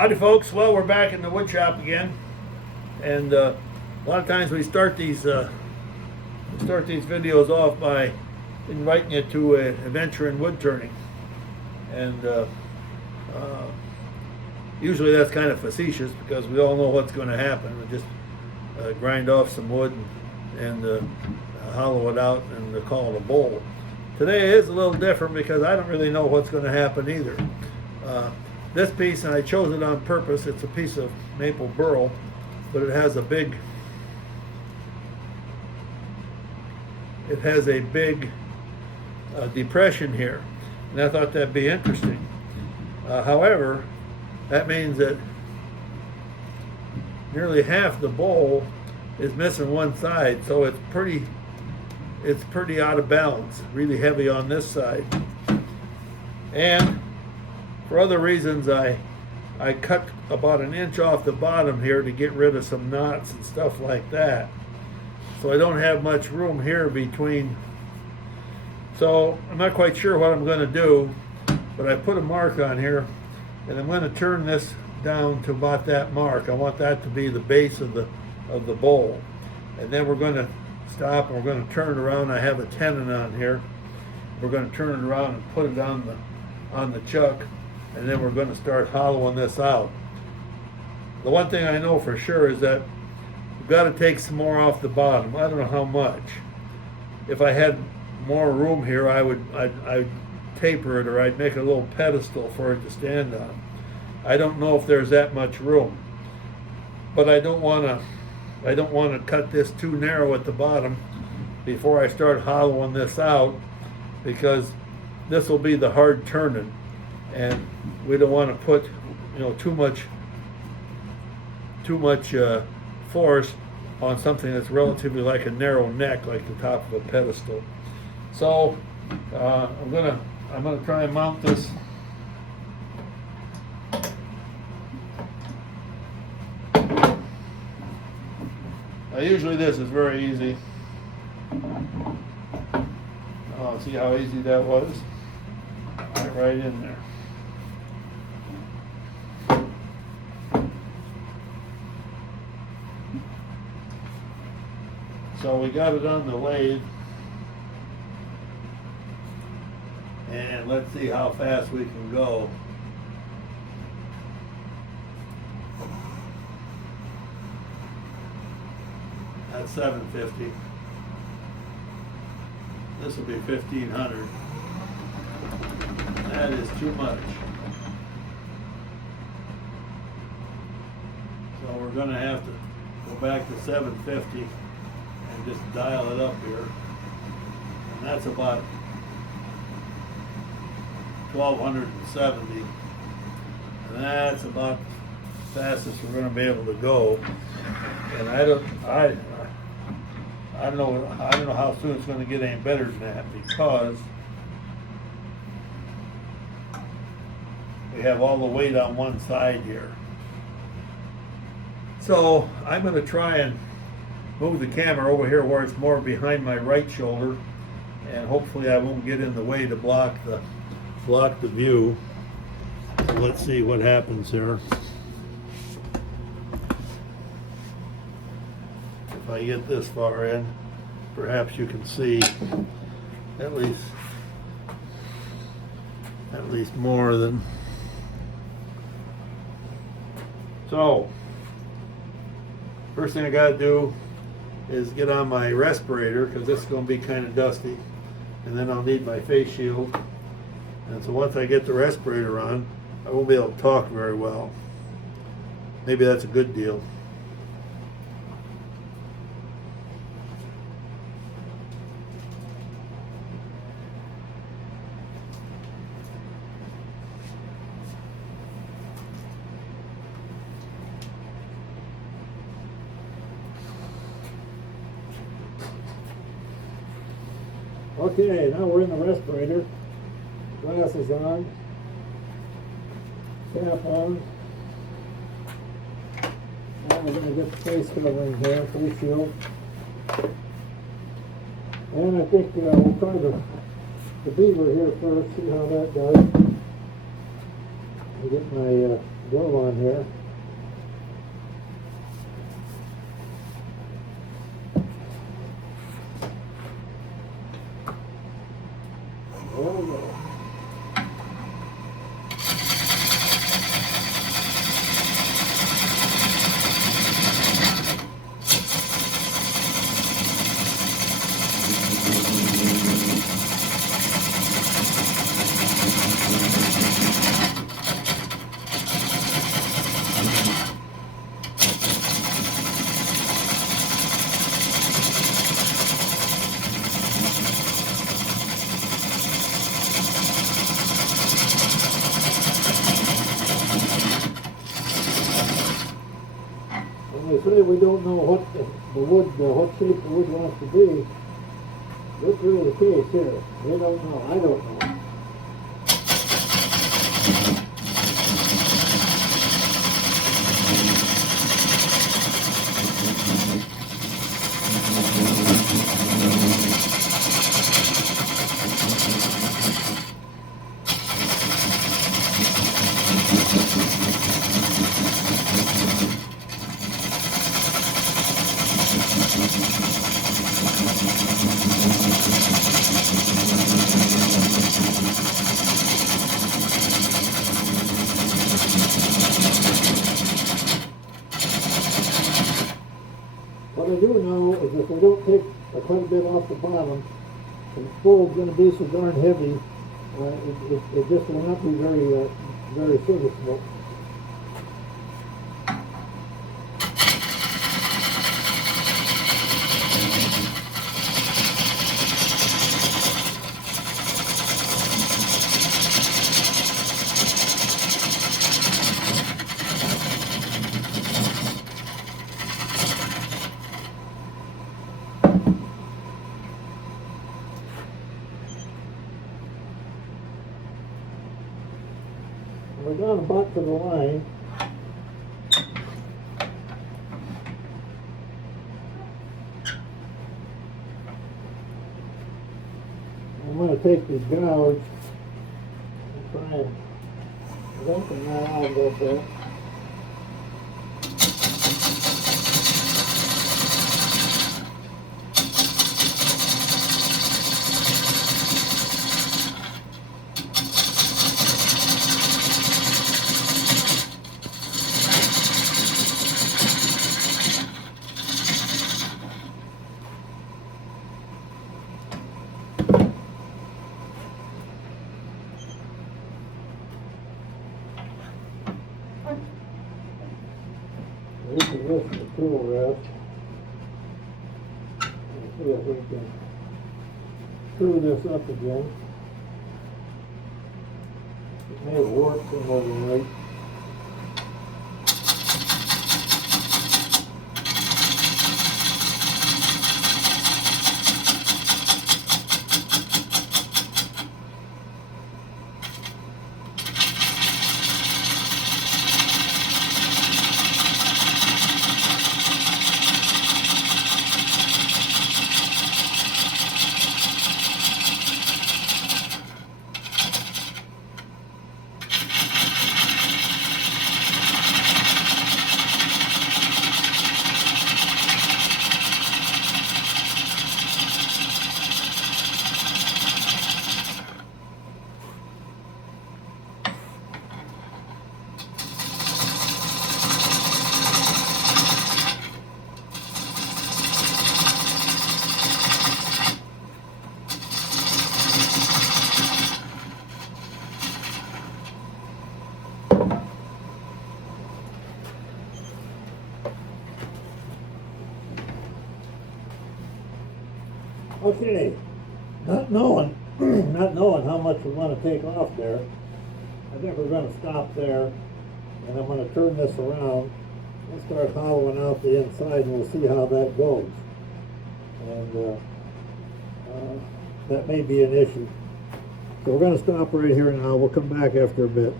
Howdy folks, well we're back in the wood shop again, and a lot of times we start these videos off by inviting you to an adventure in wood turning, and usually that's kind of facetious because we all know what's going to happen. We just grind off some wood and hollow it out and call it a bowl. Today is a little different because I don't really know what's going to happen either. This piece, and I chose it on purpose, it's a piece of maple burl, but it has a big depression here, and I thought that'd be interesting. However, that means that nearly half the bowl is missing one side, so it's pretty out of balance, really heavy on this side. And for other reasons, I cut about an inch off the bottom here to get rid of some knots and stuff like that. So I don't have much room here between. So I'm not quite sure what I'm going to do, but I put a mark on here, and I'm going to turn this down to about that mark. I want that to be the base of the bowl. And then we're going to stop and we're going to turn it around. I have a tenon on here. We're going to turn it around and put it on the chuck, and then we're going to start hollowing this out. The one thing I know for sure is that we've got to take some more off the bottom. I don't know how much. If I had more room here, I'd taper it, or I'd make a little pedestal for it to stand on. I don't know if there's that much room, but I don't want to cut this too narrow at the bottom before I start hollowing this out, because this will be the hard turning, and we don't want to put too much force on something that's relatively like a narrow neck, like the top of a pedestal. So I'm gonna try and mount this. Usually this is very easy. Oh, see how easy that was? Right in there. So we got it on the lathe, and let's see how fast we can go. That's 750. This will be 1500. That is too much. So we're going to have to go back to 750 and just dial it up here. And that's about 1270. And that's about the fastest we're going to be able to go. And I don't know how soon it's going to get any better than that, because we have all the weight on one side here. So I'm going to try and move the camera over here where it's more behind my right shoulder, and hopefully I won't get in the way to block the view. So let's see what happens here. If I get this far in, perhaps you can see at least more than. So first thing I got to do is get on my respirator, because this is going to be kind of dusty, and then I'll need my face shield. And so once I get the respirator on, I won't be able to talk very well. Maybe that's a good deal. Okay, now we're in the respirator. Glasses on, cap on. Now we're going to get the face covering here, face shield. And I think we'll try the beaver here first, see how that does. I get my glove on here. There we go. When they say we don't know what the wood, what shape the wood wants to be, that's really the case here. They don't know. I don't know. What I do know is if we don't take quite a bit off the bottom, the spool's going to be so darn heavy, it just will not be very serviceable. We're down about to the line. I'm going to take this gouge and try and lengthen that out a little bit. We can lift the tool rest and see if we can screw this up again. It may work some other way. Okay, not knowing how much we want to take off there, I think we're going to stop there, and I'm going to turn this around and start hollowing out the inside, and we'll see how that goes. And that may be an issue. So we're going to stop right here now. We'll come back after a bit.